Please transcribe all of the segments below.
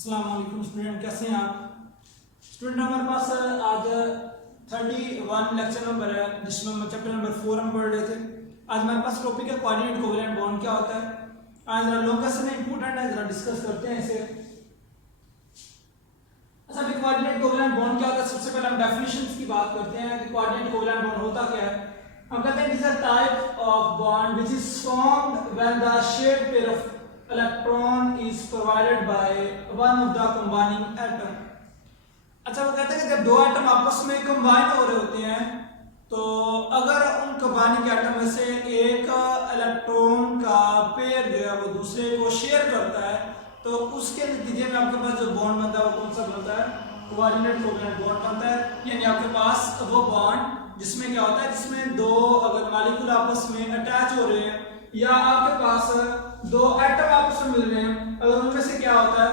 अस्सलाम वालेकुम स्टूडेंट, कैसे हैं आप स्टूडेंट। हमारे पास आज 31 लेक्चर नंबर है जिसमें हम चैप्टर नंबर 4 हम पढ़ रहे थे। आज हमारे पास टॉपिक है कोऑर्डिनेट कोवेलेंट बॉन्ड क्या होता है। आज जरा लॉन्ग क्वेश्चन है, इंपॉर्टेंट है, जरा डिस्कस करते हैं इसे। अच्छा, अभी कोऑर्डिनेट कोवेलेंट बॉन्ड क्या होता है, सबसे पहले हम डेफिनेशंस की बात करते हैं कि कोऑर्डिनेट कोवेलेंट बॉन्ड होता क्या है। हम कहते हैं it is a type of bond which is formed when the shared pair of electron is provided by one of the combining atom। अच्छा, वो कहते हैं कि जब दो एटम आपस में कंबाइन हो रहे होते हैं तो अगर उन कंबाइनिंग एटम में से एक इलेक्ट्रॉन का पेयर जो है वो दूसरे को शेयर करता है तो उसके नतीजे में आपके पास जो बॉन्ड बनता है वो कौन सा बनता है, कोऑर्डिनेट कोवेलेंट बॉन्ड बनता है। यानी आपके पास वो बॉन्ड जिसमें क्या होता है, जिसमें दो अगर मॉलिक्यूल आपस में अटैच हो रहे हैं या आपके पास दो एटम आपस में मिल रहे हैं, अगर उनमें से क्या होता है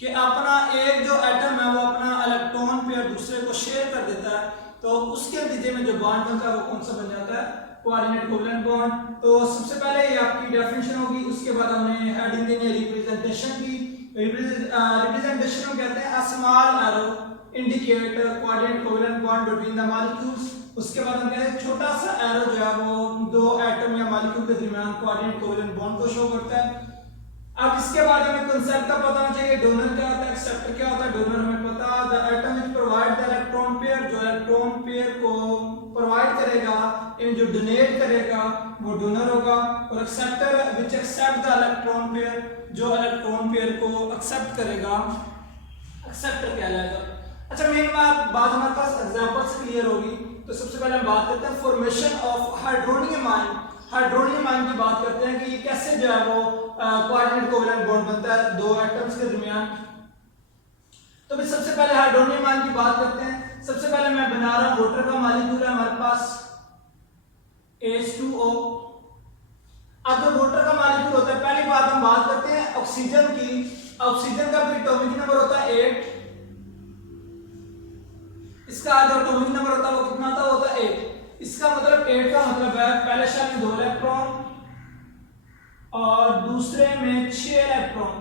कि अपना एक जो एटम है वो अपना इलेक्ट्रॉन पेयर दूसरे को शेयर कर देता है तो उसके नतीजे में जो बॉन्ड बनता है वो कौन सा बन जाता है, कोऑर्डिनेट कोवेलेंट बॉन्ड। तो सबसे पहले ये आपकी डेफिनेशन होगी, उसके बाद हमने हेडिंग देनी है रिप्रेजेंटेशन की। रिप्रेजेंटेशन में कहते हैं a small arrow indicate coordinate covalent bond between the molecules. उसके बाद हम कहते हैं छोटा सा एरो जो है वो दो एटम या मॉलिक्यूल के दरमियान कोऑर्डिनेट कोवेलेंट बॉन्ड को शो करता है। अब इसके बाद हमें कांसेप्ट का पता होना चाहिए, डोनर क्या होता है, एक्सेप्टर क्या होता है। डोनर हमें पता, the atom which provide the electron pair, जो इलेक्ट्रॉन पेयर को प्रोवाइड करेगा, इन जो डोनेट करेगा वो डोनर होगा। और acceptor which accept the electron pair, जो इलेक्ट्रॉन पेयर को एक्सेप्ट करेगा, एक्सेप्टर कहलाएगा। अच्छा, मेन बात हमारे पास एग्जांपल से क्लियर होगी। तो सबसे पहले हम बात करते हैं formation of hydronium ion. Hydronium ion की बात करते हैं कि ये कैसे जो है वो कोऑर्डिनेट कोवेलेंट बॉन्ड बनता है दो एटम्स के दरमियान। तो भी सबसे पहले हाइड्रोनियम आयन की बात करते हैं। सबसे पहले मैं बना रहा हूं वाटर का मॉलिक्यूल है हमारे पास H2O। अब जो वाटर का मॉलिक्यूल होता है, पहली बात हम बात करते हैं ऑक्सीजन की। ऑक्सीजन का भी एटॉमिक नंबर होता है 8। इसका जो एटॉमिक नंबर होता है वो कितना होता है 8। इसका मतलब 8 का मतलब है पहले शेल में 2 इलेक्ट्रॉन और दूसरे में 6 इलेक्ट्रॉन।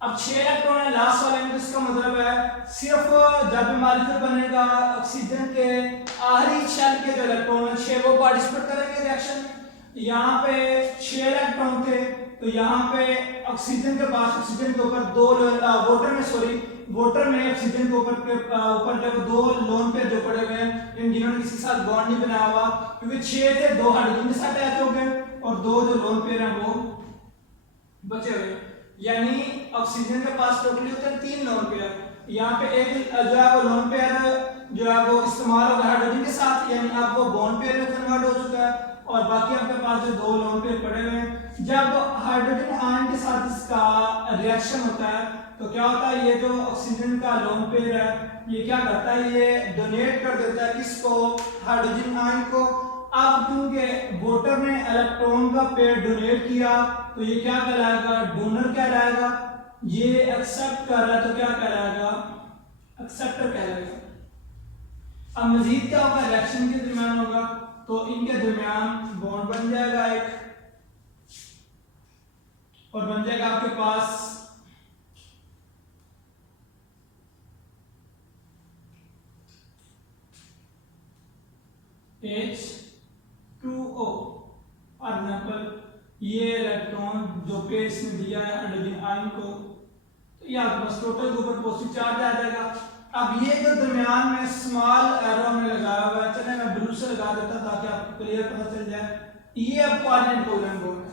अब 6 इलेक्ट्रॉन है लास्ट वाले में, इसका मतलब है सिर्फ जब मॉलिक्यूल बनेगा ऑक्सीजन के आखिरी शेल के जो इलेक्ट्रॉन है 6 वो पार्टिसिपेट करेंगे रिएक्शन में। यहाँ पे 6 इलेक्ट्रॉन थे तो यहाँ पे ऑक्सीजन के पास, ऑक्सीजन के ऊपर दो वाटर में ऑक्सीजन के ऊपर जब दो लोन पेयर जो पड़े हुए हैं जिन्होंने किसी के साथ बॉन्ड नहीं बनाया हुआ, क्योंकि 6 थे 2 हाइड्रोजन के साथ अटैच हो गए और 2 जो लोन पेयर हैं वो बचे हुए। यानी ऑक्सीजन के पास टोटली होते हैं 3 लोन पेयर। यहाँ पे एक जो है वो लोन पेयर जो है वो इस्तेमाल होगा हाइड्रोजन के साथ, यानी अब वो बॉन्ड पेयर में कन्वर्ट हो चुका है और बाकी आपके पास जो 2 लोन पेयर पड़े हुए हैं। जब हाइड्रोजन आयन के साथ इसका रिएक्शन होता है तो क्या होता है, ये जो ऑक्सीजन का लोन पेयर है ये क्या करता है, ये डोनेट कर देता है किसको, हाइड्रोजन आयन को। अब क्योंकि वाटर ने इलेक्ट्रॉन का पेयर डोनेट किया तो ये क्या कहलाएगा, डोनर कहलाएगा। ये एक्सेप्ट कर रहा है तो क्या कहलाएगा, एक्सेप्टर कहलाएगा। अब मजीद क्या होगा, रिएक्शन के दरमियान होगा तो इनके दरमियान बॉन्ड बन जाएगा एक, और बन जाएगा आपके पास H2O। फॉर एग्जाम्पल ये इलेक्ट्रॉन जो पेयर इसने दिया है हाइड्रोजन आयन को, तो ये आपके पास टोटल के ऊपर पॉजिटिव चार्ज आ जाएगा। अब ये जो दरमियान में स्मॉल एरो हमने लगाया हुआ है, चले मैं ब्लू से लगा देता ताकि आपको क्लियर पता चल जाए, ये अब कोऑर्डिनेट कोवेलेंट बॉन्ड है।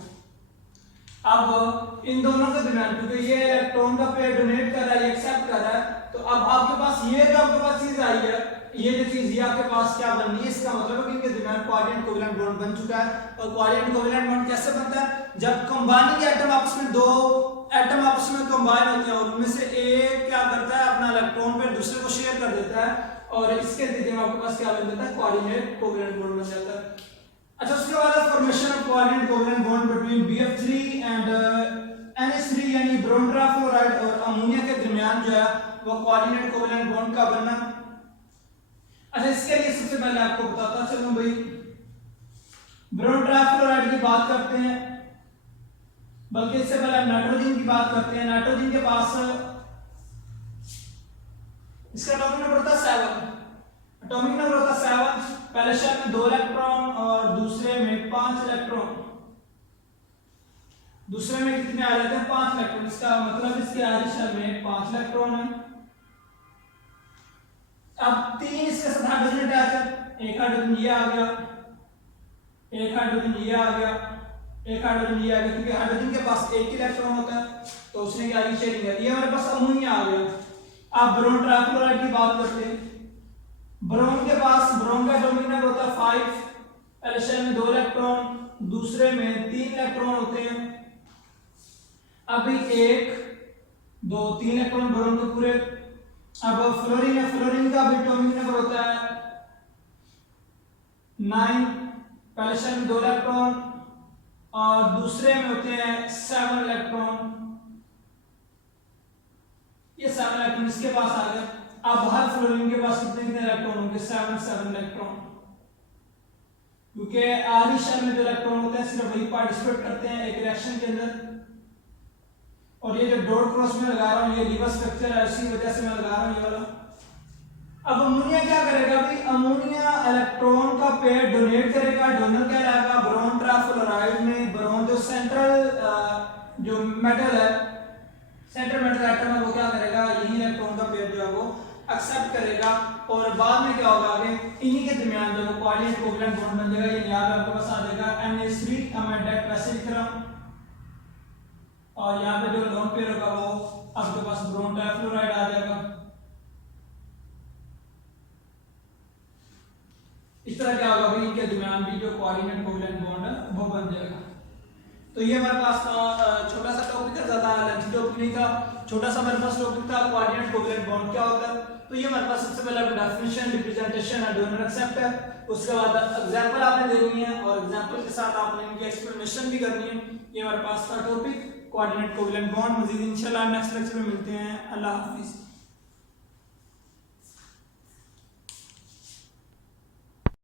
अब इन दोनों के दरमियान क्योंकि ये इलेक्ट्रॉन का पेयर डोनेट कर रहा है, एक्सेप्ट कर रहा है, तो अब आपके पास ये जो आपके पास चीज आई है, ये जो चीज ये आपके पास क्या बननी है, इसका मतलब है कि इनके दरमियान कोऑर्डिनेट कोवेलेंट बॉन्ड बन चुका है। और कोऑर्डिनेट कोवेलेंट बॉन्ड कैसे बनता है, जब कंबाइनिंग एटम आपस में, दो एटम आपस में कंबाइन होते हैं और उनमें से एक क्या करता है, अपना इलेक्ट्रॉन पेयर दूसरे को शेयर कर देता है और इसके नतीजे में आपके पास क्या बन जाता है, कोऑर्डिनेट कोवेलेंट बॉन्ड बन जाता है। अच्छा, उसके बाद formation of coordinate covalent bond between BF3 and NH3 यानी बोरोन ट्राइफ्लोराइड और अमोनिया के दरमियान जो है वो कोऑर्डिनेट कोवेलेंट बॉन्ड का बनना। अच्छा, इसके लिए सबसे पहले आपको बताता चलूं भाई, बोरोन ट्राइफ्लोराइड की बात करते हैं बल्कि इससे पहले हम नाइट्रोजन की बात करते हैं। नाइट्रोजन के पास इसका एटॉमिक नंबर होता है 7। एटॉमिक नंबर होता है 7। पहले शेल में 2 इलेक्ट्रॉन और दूसरे में 5 इलेक्ट्रॉन। दूसरे में कितने आ जाते हैं? 5 इलेक्ट्रॉन। इसका मतलब इसके आधी शेल में 5 इलेक्ट्रॉन है। अब 3 इसके साथ हाइड्रोजन अटैच है। एक हाइड्रोजन ये आ गया, एक हाइड्रोजन ये आ गया, एक हाइड्रोजन ये आ गया, क्योंकि हाइड्रोजन के पास एक इलेक्ट्रॉन होता है तो उसने क्या की शेयरिंग कर दी। ये हमारे पास अमोनिया आ गया। अब ब्रोन ट्राइक्लोराइड की बात करते हैं। ब्रोन के पास, ब्रोन का एटॉमिक नंबर होता है 5। पहले शेल में 2 इलेक्ट्रॉन, दूसरे में 3 इलेक्ट्रॉन होते हैं। अभी 1 2 3 इलेक्ट्रॉन ब्रोन के पूरे। अब फ्लोरीन है, फ्लोरीन का भी एटॉमिक नंबर होता है 9। पहले शेल में 2 इलेक्ट्रॉन और दूसरे में होते हैं 7 इलेक्ट्रॉन। ये 7 इलेक्ट्रॉन इसके पास आ गए। अब हर फ्लोरीन के पास कितने कितने इलेक्ट्रॉन होंगे? 7 इलेक्ट्रॉन, क्योंकि आधी शेल में जो इलेक्ट्रॉन होते हैं सिर्फ वही पार्टिसिपेट करते हैं एक रिएक्शन के अंदर। और ये जो डॉट क्रॉस में लगा रहा हूं ये रिवर्स स्ट्रक्चर है, इसी वजह से मैं लगा रहा हूं ये वाला। अब अमोनिया क्या करेगा भाई? अमोनिया इलेक्ट्रॉन का पेयर डोनेट करेगा। डोनर क्या रहेगा? ब्रोन ट्राइफ्लोराइड में ब्रोन जो सेंट्रल जो मेटल है, सेंट्रल मेटल एटम है, वो क्या करेगा? यही इलेक्ट्रॉन का पेयर जो है वो एक्सेप्ट करेगा। और बाद में क्या होगा? आगे इन्हीं के दरमियान जो कोऑर्डिनेट कोवलेंट बॉन्ड बन जाएगा। ये यहाँ पे आपके पास आ जाएगा NH3। अब मैं डायरेक्ट वैसे लिख रहा हूं और यहाँ पे जो लोन पेयर होगा वो आपके पास ब्रोन ट्राइफ्लोराइड आ जाएगा। इस तरह क्या होगा भाई? इनके दरमियान भी जो कोऑर्डिनेट कोवलेंट बॉन्ड है वो बन जाएगा। तो ये हमारे पास छोटा सा टॉपिक है, ज्यादा लेंथी टॉपिक नहीं था। छोटा सा हमारे पास टॉपिक था कोऑर्डिनेट कोवलेंट बॉन्ड क्या होता है। तो ये हमारे पास सबसे पहले डेफिनेशन, रिप्रेजेंटेशन और डोनर एक्सेप्ट है। उसके बाद एग्जांपल आपने देनी है और एग्जांपल के साथ आपने इनकी एक्सप्लेनेशन भी करनी है। ये हमारे पास था टॉपिक कोऑर्डिनेट कोवलेंट बॉन्ड। मजीद इंशाल्लाह नेक्स्ट लेक्चर में मिलते हैं। अल्लाह हाफिज।